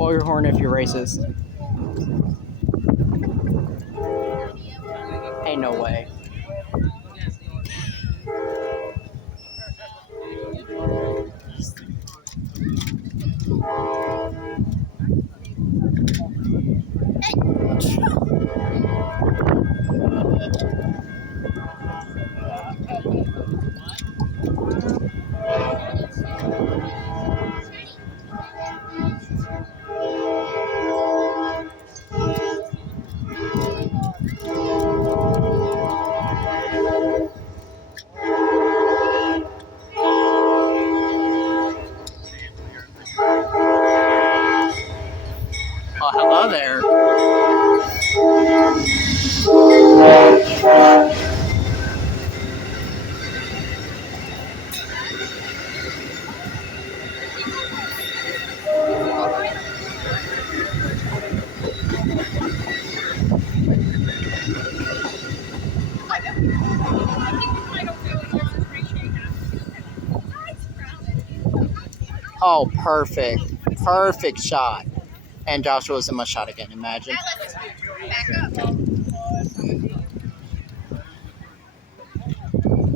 Blow your horn if you're racist. Ain't no way. Oh, hello there. Oh, perfect. Perfect shot. And Joshua's in my shot again, imagine. Back up.